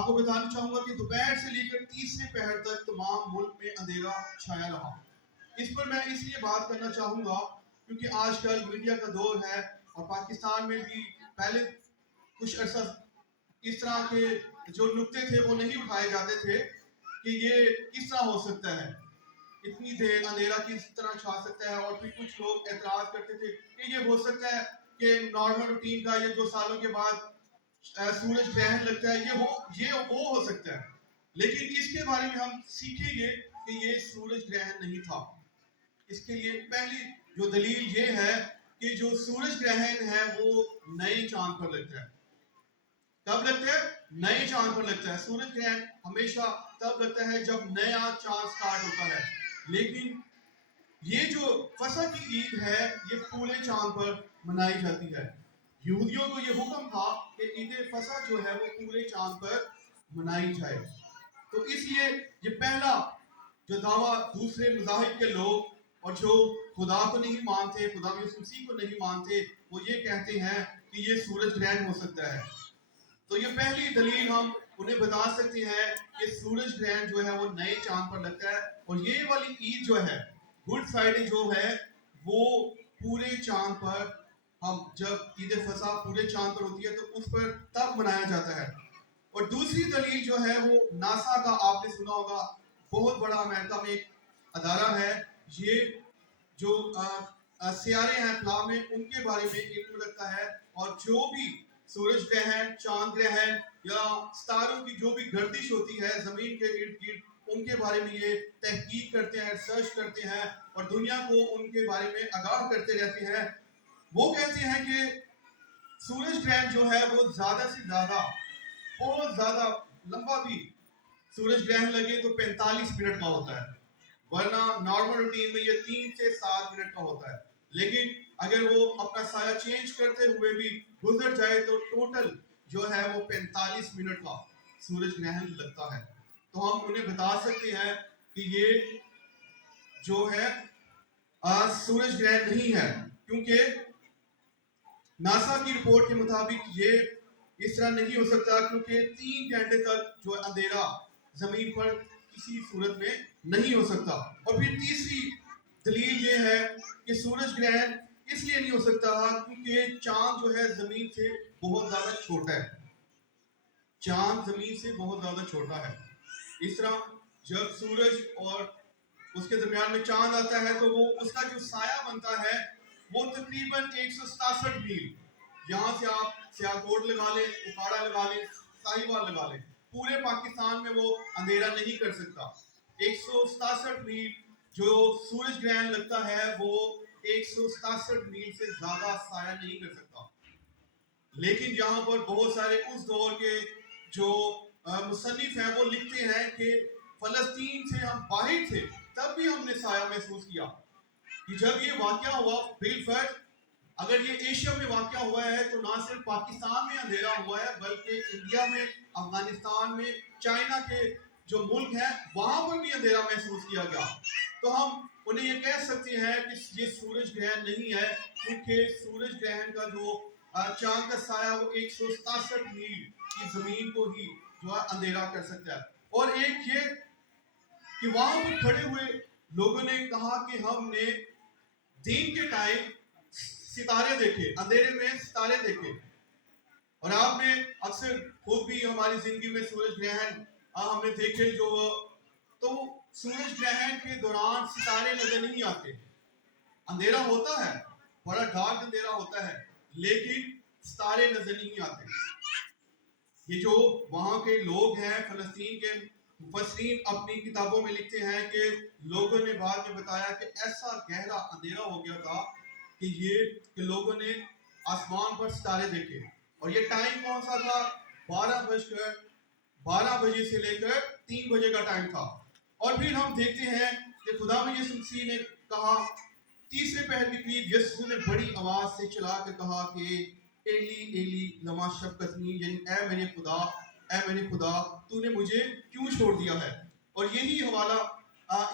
آپ کو بتانا چاہوں گا کہ دوپہر سے لے کر تیسرے پہر تک تمام ملک میں اندھیرا چھایا رہا۔ اس پر میں اس لیے بات کرنا چاہوں گا کیونکہ آج کل میڈیا کا دور ہے اور پاکستان میں بھی پہلے کچھ عرصہ اس طرح کے جو نکتے تھے وہ نہیں اٹھائے جاتے تھے کہ یہ کس طرح ہو سکتا ہے، اتنی دیر اندھیرا کس طرح چھا سکتا ہے، اور پھر کچھ لوگ اعتراض کرتے تھے کہ یہ ہو سکتا ہے کہ نارمل روٹین کا یہ 2 سالوں کے بعد سورج گرہن لگتا ہے، یہ وہ ہو سکتا ہے۔ لیکن اس کے بارے میں ہم سیکھیں گے کہ یہ سورج گرہن نہیں تھا۔ اس کے لیے پہلی جو دلیل یہ ہے کہ جو سورج گرہن ہے وہ نئے چاند پر لگتا ہے۔ کب لگتا ہے؟ نئے چاند پر لگتا ہے۔ سورج گرہن ہمیشہ تب لگتا ہے جب نیا چاند سٹارٹ ہوتا ہے، لیکن یہ جو فصح کی عید ہے یہ پورے چاند پر منائی جاتی ہے۔ یہودیوں کو یہ حکم تھا کہ عید فصح جو ہے وہ پورے چاند پر منائی جائے، تو اس لیے یہ پہلا جو دعویٰ دوسرے مذاہب کے لوگ اور جو خدا کو نہیں مانتے، خدا یسوع مسیح کو نہیں مانتے، وہ یہ کہتے ہیں کہ یہ سورج گرہن ہو سکتا ہے۔ تو یہ پہلی دلیل ہم انہیں بتا سکتے ہیں کہ سورج گرہن جو ہے وہ نئے چاند پر لگتا ہے، اور یہ والی عید جو ہے گڈ فرائیڈے جو ہے وہ پورے چاند پر، ہم جب عید فصح پورے چاند پر ہوتی ہے تو اس پر تب منایا جاتا ہے۔ اور دوسری دلیل جو ہے وہ ناسا کا، آپ نے سنا ہوگا، بہت بڑا امریکہ میں ایک ادارہ ہے، یہ جو سیارے ہیں فضا میں ان کے بارے میں علم رکھتا ہے، اور جو بھی سورج گرہن، چاند گرہن یا ستاروں کی جو بھی گردش ہوتی ہے زمین کے ارد گرد، ان کے بارے میں یہ تحقیق کرتے ہیں، ریسرچ کرتے ہیں اور دنیا کو ان کے بارے میں آگاہ کرتے رہتے ہیں۔ وہ کہتے ہیں کہ سورج گرہن جو ہے وہ زیادہ سے زیادہ، بہت زیادہ لمبا بھی سورج گرہن لگے تو 45 منٹ کا ہوتا ہے، ورنہ نارمل روٹین میں یہ 3 سے 7 منٹ کا ہوتا ہے۔ لیکن اگر وہ اپنا سایہ چینج کرتے ہوئے بھی گزر جائے تو ٹوٹل جو ہے وہ 45 منٹ کا سورج گرہن لگتا ہے۔ تو ہم انہیں بتا سکتے ہیں کہ یہ جو ہے سورج گرہن نہیں ہے، کیونکہ ناسا کی رپورٹ کے مطابق یہ اس طرح نہیں ہو سکتا، کیونکہ 3 گھنٹے تک جو اندھیرا زمین پر کسی صورت میں نہیں ہو سکتا۔ اور پھر تیسری دلیل یہ ہے کہ سورج گرہن اس لیے نہیں ہو سکتا کیونکہ چاند جو ہے زمین سے بہت زیادہ چھوٹا ہے۔ چاند زمین سے بہت زیادہ چھوٹا ہے۔ اس طرح جب سورج اور اس کے درمیان میں چاند آتا ہے تو وہ اس کا جو سایہ بنتا ہے وہ تقریباً 167 میل، یہاں سے آپ سیالکوٹ لگا لیں، اکاڑا لگا لیں، ساہیوال لگا لیں، پورے پاکستان میں وہ اندھیرا نہیں کر سکتا۔ 167 میل جو سورج گرہن لگتا ہے وہ 167 میل سے زیادہ سایہ نہیں کر سکتا۔ لیکن یہاں پر بہت سارے اس دور کے جو مصنف ہیں وہ لکھتے ہیں کہ فلسطین سے ہم باہر تھے تب بھی ہم نے سایہ محسوس کیا، کہ جب یہ واقعہ ہوا بالفرض اگر یہ ایشیا میں واقعہ ہوا ہے تو نہ صرف پاکستان میں اندھیرا ہوا ہے بلکہ انڈیا میں، افغانستان میں، چائنا کے جو ملک ہیں وہاں پر بھی اندھیرا محسوس کیا گیا۔ تو ہم انہیں یہ کہہ سکتے ہیں کہ یہ سورج گرہن نہیں ہے، کیونکہ سورج گرہن کا جو چاند کا سایہ وہ 167 میل کی زمین کو ہی جو ہے اندھیرا کر سکتا ہے۔ اور ایک یہ کہ وہاں پر کھڑے ہوئے لوگوں نے کہا کہ ہم نے دن کے ٹائم ستارے دیکھے، اندھیرے میں ستارے دیکھے، اور آپ نے اکثر خود بھی ہماری زندگی میں سورج گرہن ہم نے دیکھے، جو تو سورج گرہن کے دوران ستارے نظر نہیں آتے، اندھیرا ہوتا ہے، بڑا ڈارک اندھیرا ہوتا ہے، لیکن ستارے نظر نہیں آتے۔ یہ جو وہاں کے لوگ ہیں فلسطین کے مفسرین اپنی کتابوں میں لکھتے ہیں کہ لوگوں نے بعد میں بتایا کہ ایسا گہرا اندھیرا ہو گیا تھا کہ لوگوں نے آسمان پر ستارے دیکھے، اور یہ ٹائم کون سا تھا؟ 12 بجے سے لے کر 3 بجے کا ٹائم تھا۔ اور پھر ہم دیکھتے ہیں کہ خدا یسوع مسیح نے کہا تیسرے پہر کے قریب یسوع نے بڑی آواز سے چلا کے کہا کہ ایلی ایلی لما شبقتنی، یعنی اے میرے خدا تو نے مجھے کیوں چھوڑ دیا ہے۔ اور یہی حوالہ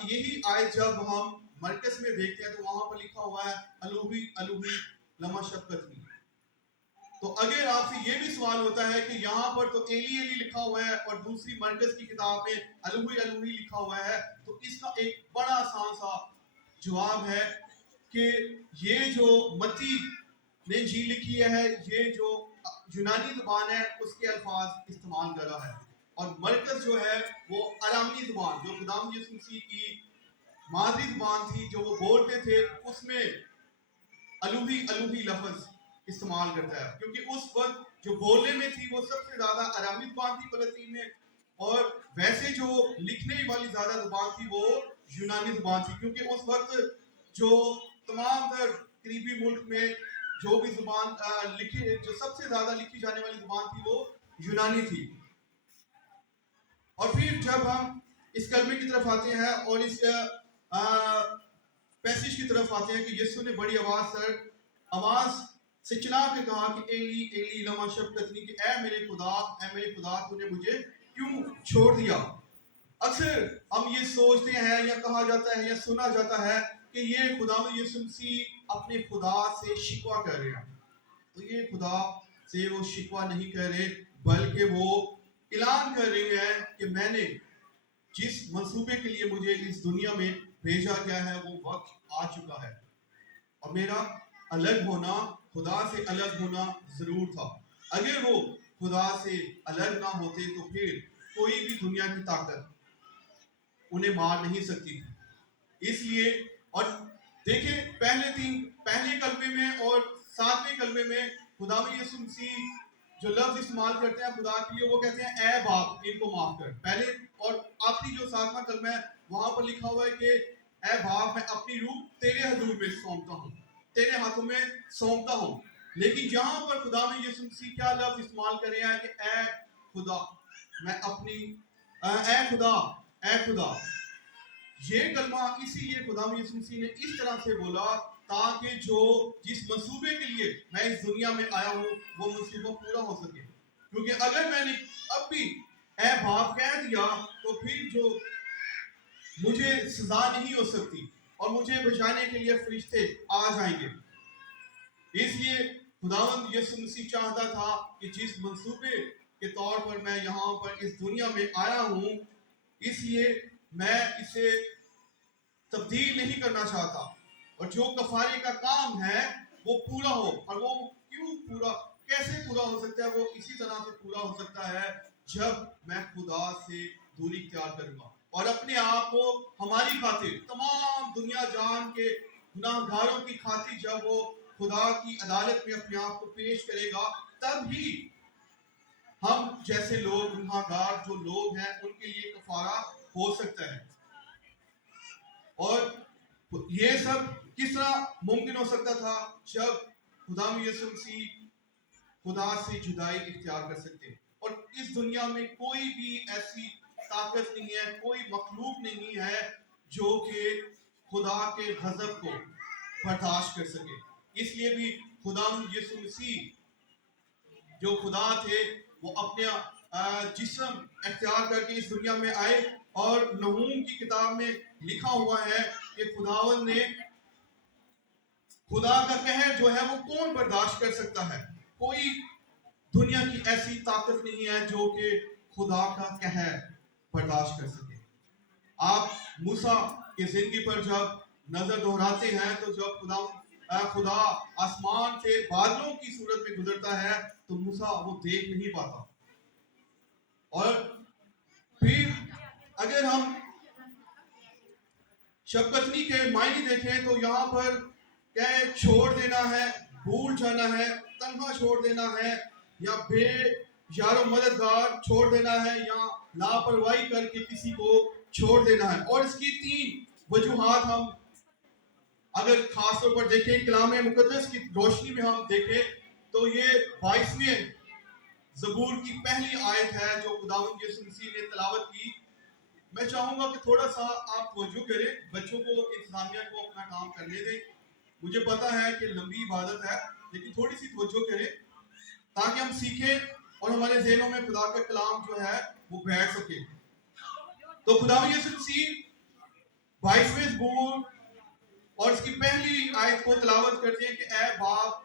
یہی آیت جب ہم مرکز میں دیکھتے ہیں تو وہاں پر لکھا ہوا ہے الوہی الوہی لما شبقتنی، تو اگر آپ سے یہ بھی سوال ہوتا ہے کہ یہاں پر تو ایلی ایلی لکھا ہوا ہے اور دوسری مرکز کی کتاب میں الوہی الوہی لکھا ہوا ہے، تو اس کا ایک بڑا آسان سا جواب ہے کہ یہ جو متی نے انجیل لکھی ہے، یہ جو یونانی زبان ہے اس کے الفاظ استعمال کر رہا ہے، اور مرکز جو ہے وہ ارامی زبان جو خداوند یسوع مسیح کی مادری زبان تھی جو وہ بولتے تھے، اس میں الوہی الوہی لفظ استعمال کرتا ہے، کیونکہ اس وقت جو بولنے میں تھی وہ سب سے زیادہ ارامی زبان تھی فلسطین میں، اور ویسے جو لکھنے والی زیادہ زبان تھی وہ یونانی زبان تھی، کیونکہ اس وقت جو تمام تر قریبی ملک میں جو بھی زبان لکھی، جو سب سے زیادہ لکھی جانے والی زبان تھی وہ یونانی تھی۔ اور پھر جب ہم اس کلمے کی طرف آتے ہیں اور اس پیسج کی طرف آتے ہیں کہ یسوع نے بڑی آواز سے چلا کے کہا کہ ایلی ایلی لما شبقتنی، کہ اے میرے خدا تو نے مجھے کیوں چھوڑ دیا۔ اکثر ہم یہ سوچتے ہیں یا کہا جاتا ہے یا سنا جاتا ہے کہ یہ خداوند یسوع مسیح اپنے خدا سے شکوہ کر رہے ہیں، تو یہ خدا سے وہ شکوہ نہیں کر رہے، بلکہ وہ اعلان کر رہے ہیں کہ میں نے جس منصوبے کے لیے مجھے اس دنیا میں بھیجا گیا ہے وہ وقت آ چکا ہے، اور میرا الگ ہونا، خدا سے الگ ہونا ضرور تھا۔ اگر وہ خدا سے الگ نہ ہوتے تو پھر کوئی بھی دنیا کی طاقت انہیں مار نہیں سکتی تھی۔ اس لیے، اور دیکھیں پہلے کلمے میں اور 7ویں کلمے میں خداوند یسوع مسیح جو لفظ استعمال کرتے ہیں خدا کے لیے، وہ کہتے ہیں اے باپ ان کو معاف کر۔ پہلے اور آخری جو 7واں کلمہ ہے وہاں پر لکھا ہوا ہے کہ اے باپ میں اپنی روح تیرے حضور میں سونپتا ہوں، تیرے ہاتھوں میں سونپتا ہوں۔ لیکن یہاں پر خداوند یسوع مسیح کیا لفظ استعمال کر رہے ہیں کہ اے خدا میں اپنی اے خدا، یہ کلمہ اسی لیے خداوند یسوع مسیح نے اس طرح سے بولا تاکہ جس منصوبے کے لیے میں اس دنیا میں آیا ہوں وہ منصوبہ پورا ہو سکے، کیونکہ اگر میں نے اب بھی اے باپ کہہ دیا تو پھر جو مجھے سزا نہیں ہو سکتی اور مجھے بچانے کے لیے فرشتے آ جائیں گے۔ اس لیے خداوند یسوع مسیح چاہتا تھا کہ جس منصوبے کے طور پر میں یہاں پر اس دنیا میں آیا ہوں، اس لیے میں اسے تبدیل نہیں کرنا چاہتا، اور جو کفارے کا کام ہے وہ پورا ہو، اور وہ کیسے پورا ہو سکتا ہے؟ وہ اسی طرح سے پورا ہو سکتا ہے جب میں خدا سے دوری اختیار کروں گا اور اپنے آپ کو ہماری خاطر، تمام دنیا جان کے گناہ گاروں کی خاطر جب وہ خدا کی عدالت میں اپنے آپ کو پیش کرے گا، تب ہی ہم جیسے لوگ، گناہ گار جو لوگ ہیں، ان کے لیے کفارہ ہو سکتا ہے۔ اور یہ سب کس طرح ممکن ہو سکتا تھا؟ جب خداوند یسوع مسیح خدا سے جدائی اختیار کر سکتے، اور اس دنیا میں کوئی بھی ایسی طاقت نہیں ہے، کوئی مخلوق نہیں ہے جو کہ خدا کے غضب کو برداشت کر سکے۔ اس لیے بھی خداوند یسوع مسیح جو خدا تھے وہ اپنے جسم اختیار کر کے اس دنیا میں آئے، اور نحوم کی کتاب میں لکھا ہوا ہے کہ خداوند نے خدا کا قہر جو ہے وہ کون برداشت کر سکتا ہے؟ کوئی دنیا کی ایسی طاقت نہیں ہے جو کہ خدا کا قہر برداشت کر سکے۔ آپ موسیٰ کی زندگی پر جب نظر دہراتے ہیں تو جب خدا آسمان سے بادلوں کی صورت میں گزرتا ہے تو موسیٰ وہ دیکھ نہیں پاتا۔ اور پھر اگر ہم شبقتنی کے معنی دیکھیں تو یہاں پر کیا ہے؟ چھوڑ دینا ہے، بھول جانا ہے، تنہا چھوڑ دینا ہے، یا بے یار و مددگار چھوڑ دینا ہے، یا لاپرواہی کر کے کسی کو چھوڑ دینا ہے۔ اور اس کی 3 وجوہات ہم اگر خاص طور پر دیکھیں، کلام مقدس کی روشنی میں ہم دیکھیں تو یہ 22ویں زبور کی پہلی آیت ہے جو خداوند یسوع مسیح نے تلاوت کی۔ میں چاہوں گا کہ تھوڑا سا آپ توجہ کریں، بچوں کو، انتظامیہ کو اپنا کام کرنے دیں۔ مجھے پتا ہے کہ لمبی عبادت ہے، لیکن تھوڑی سی توجہ کریں تاکہ ہم سیکھیں اور ہمارے ذہنوں میں خدا کا کلام جو ہے وہ بیٹھ سکے۔ تو خداوند یسوع مسیح 22ویں زبور اور اس کی پہلی آیت کو تلاوت کرتے ہیں کہ اے باپ،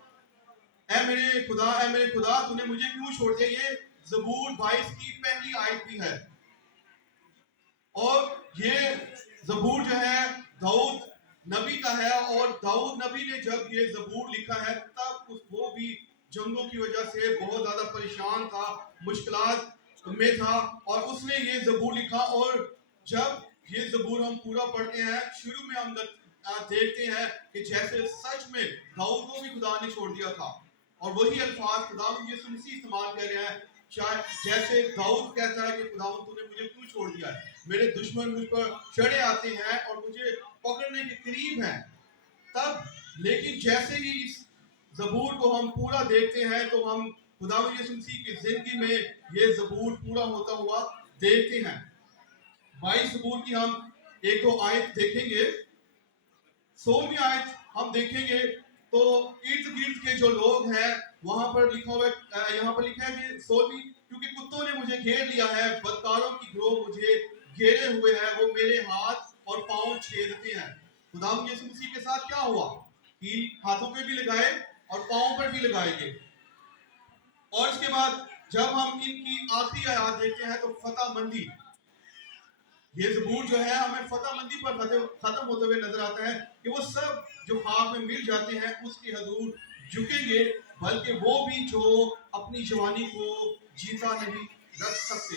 اے میرے خدا تو نے مجھے کیوں چھوڑ دیا. یہ زبور 22 کی پہلی آیت بھی ہے. اور یہ زبور جو ہے داؤد نبی کا ہے, اور داؤد نبی نے جب یہ زبور لکھا ہے تب وہ بھی جنگوں کی وجہ سے بہت زیادہ پریشان تھا, مشکلات میں تھا, اور اس نے یہ زبور لکھا. اور جب یہ زبور ہم پورا پڑھتے ہیں, شروع میں ہم دیکھتے ہیں کہ جیسے سچ میں داؤد کو بھی خدا نے چھوڑ دیا تھا, اور وہی الفاظ خداوند یسوع مسیح استعمال کر رہے ہیں. شاید جیسے داؤد کہتا ہے کہ خداوند تو نے مجھے کیوں چھوڑ دیا ہے, میرے دشمن مجھ پر چڑھے آتے ہیں اور مجھے پکڑنے کے قریب ہیں. تب لیکن جیسے ہی اس زبور کو ہم پورا دیکھتے ہیں تو ہم خداوند یسوع مسیح کی زندگی میں یہ زبور پورا ہوتا ہوا دیکھتے ہیں. 22 زبور کی ہم ایک دو آیت دیکھیں گے. 16ویں آیت ہم دیکھیں گے تو ارد گرد کے جو لوگ ہیں وہاں پر لکھا ہوا ہے, یہاں پر لکھا ہے کہ 16ویں, کیونکہ کتوں نے مجھے گھیر لیا ہے, بدکاروں کی گروہ مجھے گھیرے ہوئے ہیں, وہ میرے ہاتھ اور پاؤں چھیدتے ہیں. خداوند یسوع مسیح کے ساتھ کیا ہوا, کیل ہاتھوں پہ بھی لگائے اور پاؤں پر بھی لگائے گئے. اور اس کے بعد جب ہم ان کی آخری آیات دیکھتے ہیں تو فتح مندی, یہ زبور جو ہے ہمیں فتح مندی پر ختم ہوتے ہوئے نظر آتا ہے کہ وہ سب جو خاک میں مل جاتے ہیں اس کے حضور جھکیں گے, بلکہ وہ بھی جو اپنی جوانی کو جیتا نہیں رکھ سکتے.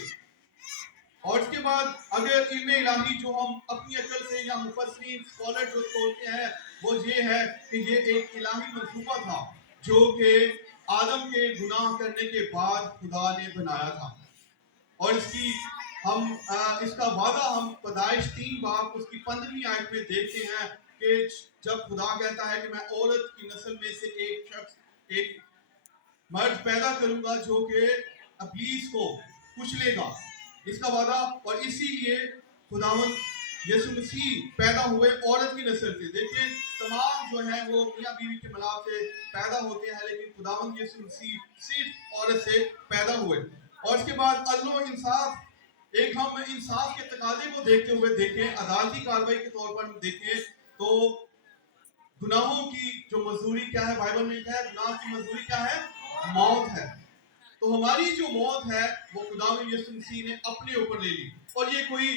اور اس کے بعد اگر علم الہی جو ہم اپنی عقل سے یا مفسرین اسکالر جو سوچتے ہیں وہ یہ ہے کہ یہ ایک الہی منصوبہ تھا جو کہ آدم کے گناہ کرنے کے بعد خدا نے بنایا تھا. اور اس کا وعدہ ہم پیدائش 3 باب اس کی 15ویں آیت میں دیکھتے ہیں کہ جب خدا کہتا ہے کہ میں عورت کی نسل میں سے ایک مرد پیدا کروں گا جو کہ ابلیس کو کچلے گا, اس کا وعدہ. اور اسی لیے خداوند یسوع مسیح پیدا ہوئے عورت کی نسل سے. دیکھیں تمام جو ہیں وہ میاں بیوی کے ملاپ سے پیدا ہوتے ہیں, لیکن خداوند یسوع مسیح صرف عورت سے پیدا ہوئے. اور اس کے بعد عدل و انصاف, ایک ہم انصاف کے تقاضے کو دیکھتے ہوئے دیکھیں, عدالتی کارروائی کے طور پر ہم دیکھیں تو گناہوں کی جو مزدوری کیا ہے, بائبل میں لکھا ہے گناہ کی مزدوری کیا ہے, موت ہے. تو ہماری جو موت ہے وہ خداوند یسوع مسیح نے اپنے اوپر لے لی, اور یہ کوئی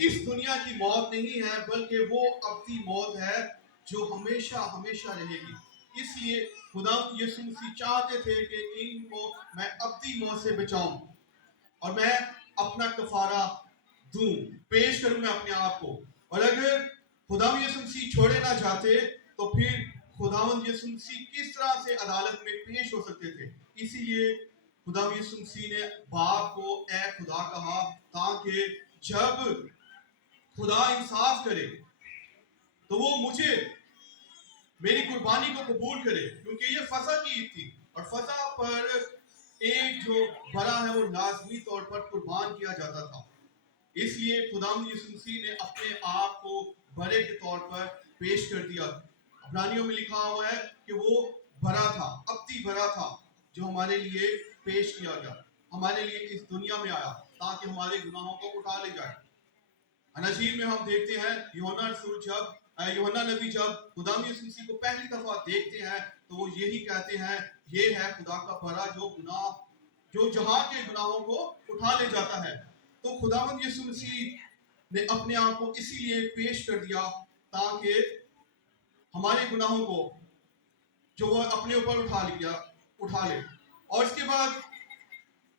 اس دنیا کی موت نہیں ہے بلکہ وہ ابدی موت ہے جو ہمیشہ ہمیشہ رہے گی. اس لیے خداوند یسوع مسیح چاہتے تھے کہ ان کو میں ابدی موت سے بچاؤں اور میں اپنا کفارہ دوں, پیش کروں میں اپنے آپ کو. اور اگر خداوند یسوع مسیح چھوڑے نہ جاتے تو پھر خداوند یسوع مسیح کس طرح سے عدالت میں پیش ہو سکتے تھے. اسی لیے خداوند یسوع مسیح نے باپ کو اے خدا کہا تاکہ جب خدا انصاف کرے تو وہ مجھے میری قربانی کو قبول کرے, کیونکہ یہ فصح کی عید تھی اور فصح پر ایک جو بڑا ہے وہ لازمی طور پر قربان کیا جاتا تھا. اس لیے خداوند یسوع مسیح نے اپنے آپ کو بڑے کے طور پر پیش کر دیا. عبرانیوں میں لکھا ہوا ہے کہ وہ بڑا تھا, ابدی بڑا تھا جو ہمارے لیے پیش کیا گیا, ہمارے لیے اس دنیا میں آیا تاکہ ہمارے گناہوں کو اٹھا لے جائے. اناجیل میں ہم دیکھتے ہیں یوحنا نبی جب خداوند یسوع مسیح کو پہلی دفعہ دیکھتے ہیں تو وہ یہی کہتے ہیں یہ ہے خدا کا بڑا جو جہاں کے گناہوں کو اٹھا لے جاتا ہے. تو خداوند یسوع مسیح نے اپنے آپ کو اسی لیے پیش کر دیا تاکہ ہمارے گناہوں کو جو وہ اپنے اوپر اٹھا لے. اور اس کے بعد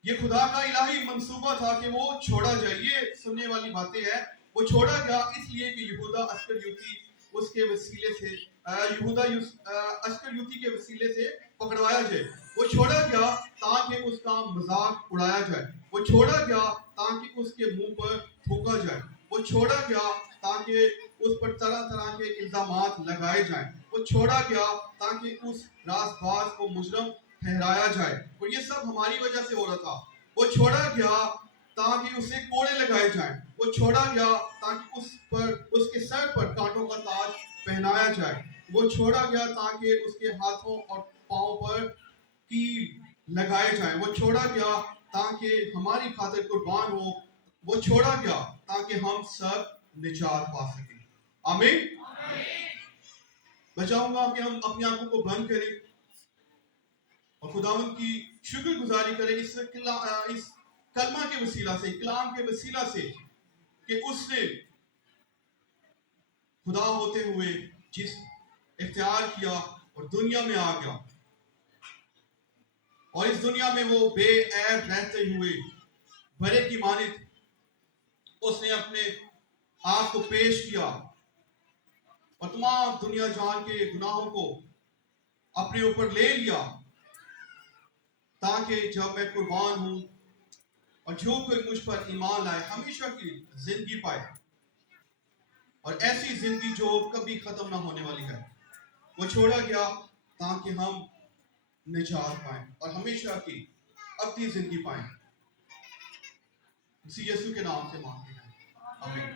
یہ خدا کا الہی منصوبہ تھا کہ وہ چھوڑا جائے. یہ سننے والی باتیں ہیں, وہ چھوڑا گیا اس لیے کہ یہودا اسکریوتی اس کے وسیلے سے اسکریوتی کے وسیلے سے پکڑوایا جائے. وہ چھوڑا گیا تاکہ اس کا مذاق اڑایا جائے. وہ چھوڑا گیا تاکہ اس کے منہ پر تھوکا جائے. وہ چھوڑا گیا تاکہ اس پر طرح طرح کے الزامات لگائے جائیں. وہ چھوڑا گیا تاکہ اس راز باز کو مجرم ٹھہرایا جائے. اور یہ سب ہماری وجہ سے ہو رہا تھا. وہ چھوڑا گیا تاکہ اسے کوڑے لگائے جائیں. وہ چھوڑا گیا تاکہ اس کے سر پر کانٹوں کا تاج پہنایا جائے. وہ چھوڑا گیا تاکہ اس کے ہاتھوں اور پاؤں پر کیل لگائے جائیں. وہ چھوڑا گیا تاکہ ہماری خاطر قربان ہو. وہ چھوڑا گیا تاکہ ہم سب نجات پا سکیں. آمین. میں چاہوں گا کہ ہم اپنی آنکھوں کو بند کریں اور خداوند کی شکر گزاری کریں اس کلمہ کے وسیلہ سے، کلام کے وسیلہ سے، کہ اس نے خدا ہوتے ہوئے جس اختیار کیا اور دنیا میں آ گیا، اور اس دنیا میں وہ بے عیب رہتے ہوئے بڑے کی مانند اس نے اپنے آپ کو پیش کیا اور تمام دنیا جان کے گناہوں کو اپنے اوپر لے لیا، تاکہ جب میں قربان ہوں اور جو کوئی مجھ پر ایمان لائے ہمیشہ کی زندگی پائے، اور ایسی زندگی جو کبھی ختم نہ ہونے والی ہے وہ چھوڑا گیا تاکہ ہم نجات پائیں اور ہمیشہ کی ابدی زندگی پائیں۔ اسی یسوع کے نام سے مانگتے ہیں، آمین۔